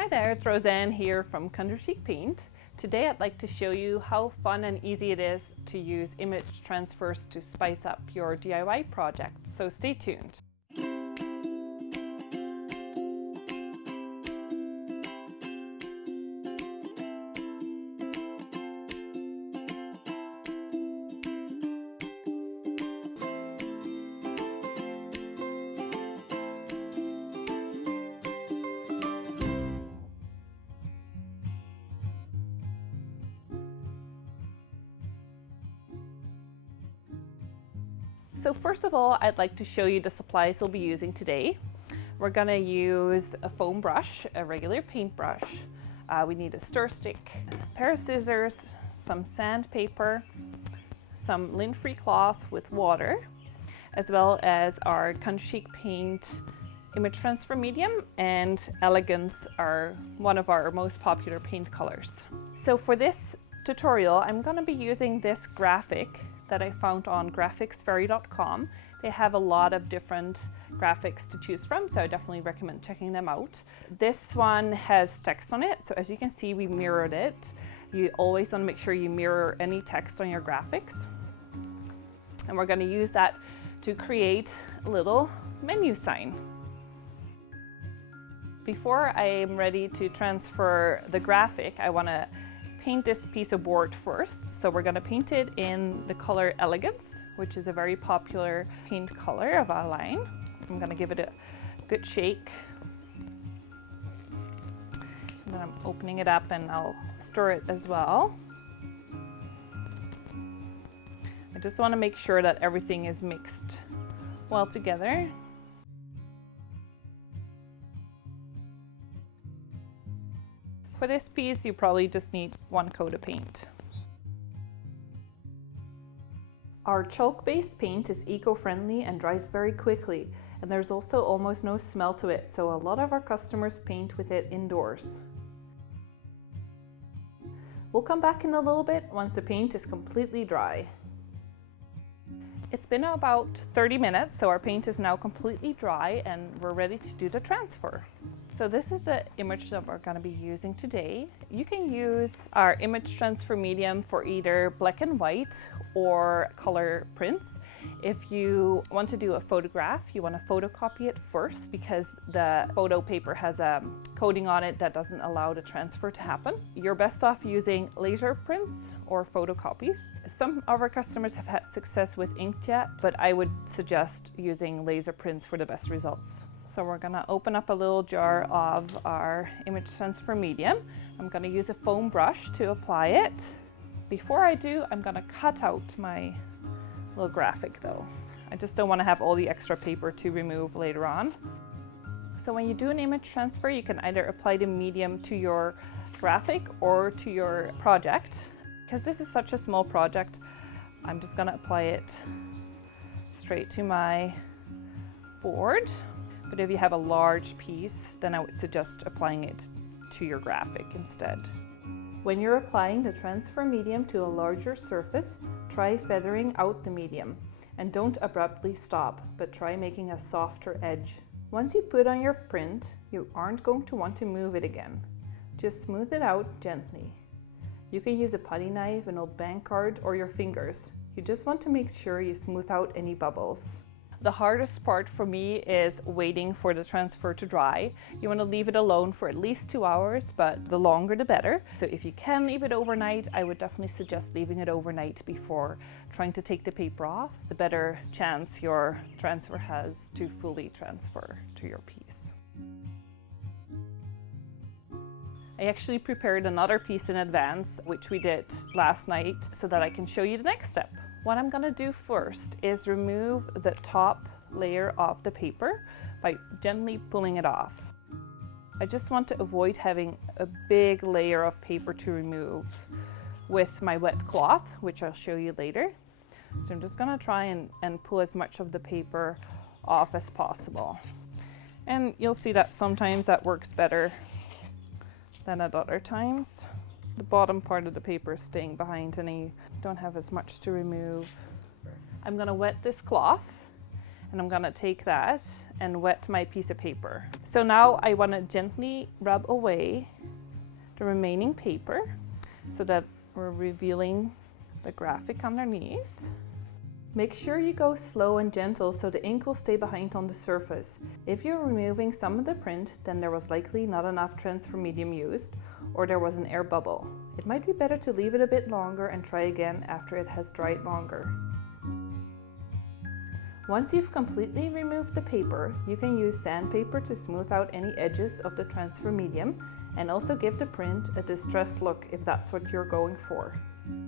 Hi there, it's Rosanne here from Chic Paint. Today I'd like to show you how fun and easy it is to use image transfers to spice up your DIY projects, so stay tuned. So first of all, I'd like to show you the supplies we'll be using today. We're going to use a foam brush, a regular paintbrush. We need a stir stick, a pair of scissors, some sandpaper, some lint-free cloth with water, as well as our Chic Paint Image Transfer Medium and Elegance are one of our most popular paint colors. So for this tutorial, I'm going to be using this graphic that I found on graphicsfairy.com. They have a lot of different graphics to choose from, so I definitely recommend checking them out. This one has text on it, so as you can see, we mirrored it. You always want to make sure you mirror any text on your graphics. And we're going to use that to create a little menu sign. Before I am ready to transfer the graphic, I want to paint this piece of board first. So we're going to paint it in the color Elegance, which is a very popular paint color of our line. I'm going to give it a good shake. And then I'm opening it up and I'll stir it as well. I just want to make sure that everything is mixed well together. For this piece, you probably just need one coat of paint. Our chalk-based paint is eco-friendly and dries very quickly, and there's also almost no smell to it, so a lot of our customers paint with it indoors. We'll come back in a little bit once the paint is completely dry. It's been about 30 minutes, so our paint is now completely dry and we're ready to do the transfer. So this is the image that we're going to be using today. You can use our image transfer medium for either black and white or color prints. If you want to do a photograph, you want to photocopy it first because the photo paper has a coating on it that doesn't allow the transfer to happen. You're best off using laser prints or photocopies. Some of our customers have had success with inkjet, but I would suggest using laser prints for the best results. So we're going to open up a little jar of our image transfer medium. I'm going to use a foam brush to apply it. Before I do, I'm going to cut out my little graphic though. I just don't want to have all the extra paper to remove later on. So when you do an image transfer, you can either apply the medium to your graphic or to your project. Because this is such a small project, I'm just going to apply it straight to my board. But if you have a large piece, then I would suggest applying it to your graphic instead. When you're applying the transfer medium to a larger surface, try feathering out the medium. And don't abruptly stop, but try making a softer edge. Once you put on your print, you aren't going to want to move it again. Just smooth it out gently. You can use a putty knife, an old bank card, or your fingers. You just want to make sure you smooth out any bubbles. The hardest part for me is waiting for the transfer to dry. You want to leave it alone for at least 2 hours, but the longer the better. So if you can leave it overnight, I would definitely suggest leaving it overnight before trying to take the paper off. The better chance your transfer has to fully transfer to your piece. I actually prepared another piece in advance, which we did last night, so that I can show you the next step. What I'm going to do first is remove the top layer of the paper by gently pulling it off. I just want to avoid having a big layer of paper to remove with my wet cloth, which I'll show you later. So I'm just going to try and pull as much of the paper off as possible. And you'll see that sometimes that works better than at other times. The bottom part of the paper is staying behind and you don't have as much to remove. I'm going to wet this cloth And I'm gonna take that and wet my piece of paper. So now I wanna gently rub away the remaining paper so that we're revealing the graphic underneath. Make sure you go slow and gentle so the ink will stay behind on the surface. If you're removing some of the print, then there was likely not enough transfer medium used, or there was an air bubble. It might be better to leave it a bit longer and try again after it has dried longer. Once you've completely removed the paper, you can use sandpaper to smooth out any edges of the transfer medium and also give the print a distressed look if that's what you're going for.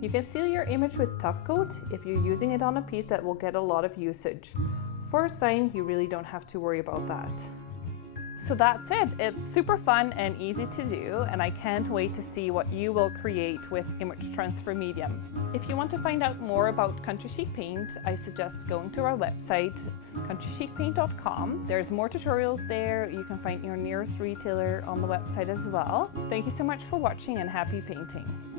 You can seal your image with Tough Coat if you're using it on a piece that will get a lot of usage. For a sign, you really don't have to worry about that. So that's it. It's super fun and easy to do, and I can't wait to see what you will create with image transfer medium. If you want to find out more about Country Chic Paint, I suggest going to our website, countrychicpaint.com. There's more tutorials there. You can find your nearest retailer on the website as well. Thank you so much for watching and happy painting.